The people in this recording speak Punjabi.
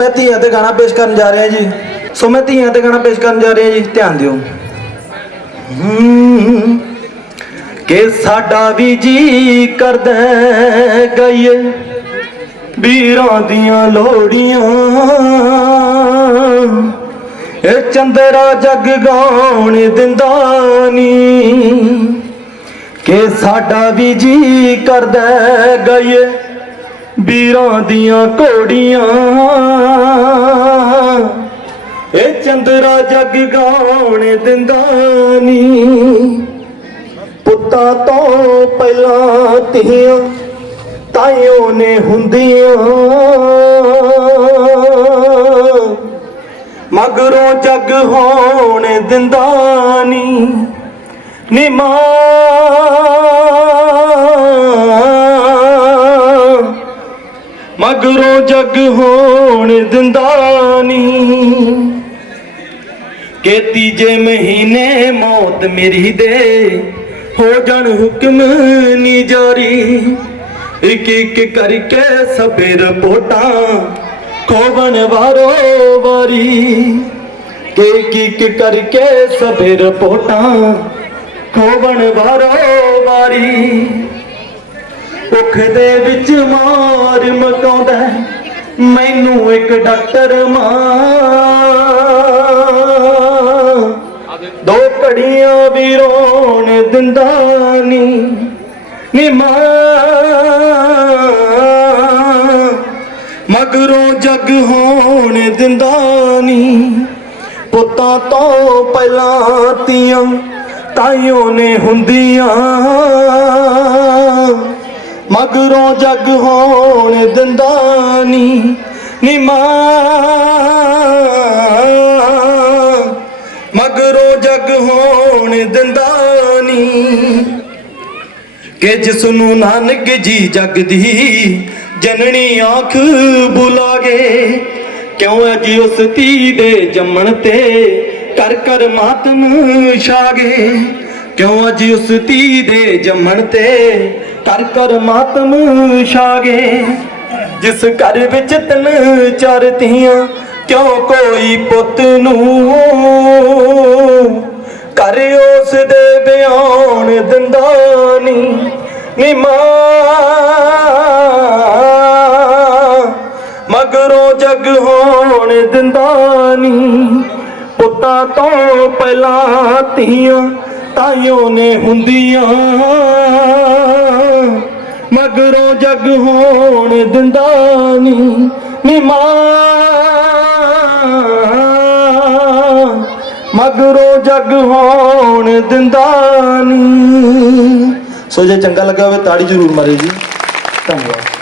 ਮੈਂ ਧੀਆਂ ਤੇ ਗਾਣਾ ਪੇਸ਼ ਕਰਨ ਜਾ ਰਿਹਾ ਜੀ। ਸੋ ਮੈਂ ਧੀਆਂ ਤੇ ਗਾਣਾ ਪੇਸ਼ ਕਰਨ ਜਾ ਰਿਹਾ ਜੀ, ਧਿਆਨ ਦਿਓ। ਕਿ ਸਾਡਾ ਵੀ ਜੀ ਕਰਦਾ ਗਈਏ, ਵੀਰਾਂ ਦੀਆਂ ਲੋੜੀਆਂ। ਇਹ ਚੰਦਰਾ ਜਗ ਗਾਉਣ ਦਿੰਦਾ ਨੀ ਕਿ ਸਾਡਾ ਵੀ ਜੀ ਕਰਦਾ ਗਈਏ ਵੀਰਾਂ ਦੀਆਂ ਘੋੜੀਆਂ। ਇਹ ਚੰਦਰਾ ਜੱਗ ਗਾਉਣ ਦਿੰਦਾ ਨੀ। ਪੁੱਤਾਂ ਤੋਂ ਪਹਿਲਾਂ ਤੀਆਂ ਤਾਈਓ ਨੇ ਹੁੰਦੀਆਂ। ਮਗਰੋਂ ਜੱਗ ਹੋਣ ਦਿੰਦਾ ਨੀ। ਨੀ ਮਗਰੋਂ ਜਗ ਹੋਣ ਦਿੰਦਾ ਨੀ ਕਿ ਤੀਜੇ ਮਹੀਨੇ ਮੌਤ ਮੇਰੀ ਦੇ, ਹੋ ਜਾਣ ਹੁਕਮ ਨੀ ਜਾਰੀ। ਇੱਕ ਇੱਕ ਕਰਕੇ ਸਭੇ ਰਿਪੋਰਟਾਂ ਕੋਵਣ ਵਾਰੋ ਵਾਰੀ। ਕਿ ਇੱਕ ਇੱਕ ਕਰਕੇ ਸਭੇ ਰਿਪੋਰਟਾਂ ਕੋਵਣ ਵਾਰੋ ਭੁੱਖ ਦੇ ਵਿੱਚ ਮਾਰ ਮਕਾਉਂਦਾ ਮੈਨੂੰ ਇੱਕ ਡਾਕਟਰ ਮਾਂ ਦੋ ਘੜੀਆਂ ਵੀ ਰੋਣ ਦਿੰਦਾ ਨੀ ਨੀ ਮਾਂ। ਮਗਰੋਂ ਜਗ ਹੋਣ ਦਿੰਦਾ ਨੀ ਪੁੱਤਾਂ ਤੋਂ ਪਹਿਲਾਂ ਤੀਆਂ ਤਾਈਓ ਨੇ ਹੁੰਦੀਆਂ ਮਗਰੋਂ ਜਗ ਹੋਣ ਦਿੰਦਾ ਨੀ ਨੀ ਮਗਰੋਂ ਜਗ ਹੋਣ ਦਿੰਦਾ ਨੀ। ਕਿ ਜਿਸ ਨੂੰ ਨਾਨਕ ਜੀ ਜਗ ਦੀ ਜਨਨੀ ਆਖ ਬੁਲਾਗੇ ਕਿਉਂ ਅਜੀ ਉਸ ਧੀ ਦੇ ਜੰਮਣ ਤੇ ਕਰ ਕਰ ਮਾਤਮ ਛਾਗੇ। ਕਿਉਂ ਅਜੀ ਉਸ ਧੀ ਦੇ ਜੰਮਣ ਤੇ ਕਰ ਕਰ ਮਾਤਮ ਛਾਗੇ ਜਿਸ ਘਰ ਵਿੱਚ ਤਨ ਚਾਰ ਧੀਆਂ, ਕਿਉਂ ਕੋਈ ਪੁੱਤ ਨੂੰ ਕਰ ਉਸ ਦੇ ਬਿਆਨ ਦਿੰਦਾ ਨਹੀਂ, ਨੀ ਮਾਂ। ਮਗਰੋਂ ਜਗ ਹੋਣ ਦਿੰਦਾ ਨਹੀਂ, ਪੁੱਤਾਂ ਤੋਂ ਪਹਿਲਾਂ ਧੀਆਂ ਤਾਈਓ ਨੇ ਹੁੰਦੀਆਂ। ਮਗਰੋਂ ਜਗ ਹੋਣ ਦਿੰਦਾ ਨੀ ਨੀ ਮਗਰੋਂ ਜਗ ਹੋਣ ਦਿੰਦਾ ਨੀ। ਸੋ ਜੇ ਚੰਗਾ ਲੱਗਾ ਹੋਵੇ, ਤਾੜੀ ਜ਼ਰੂਰ ਮਾਰੇ ਜੀ। ਧੰਨਵਾਦ।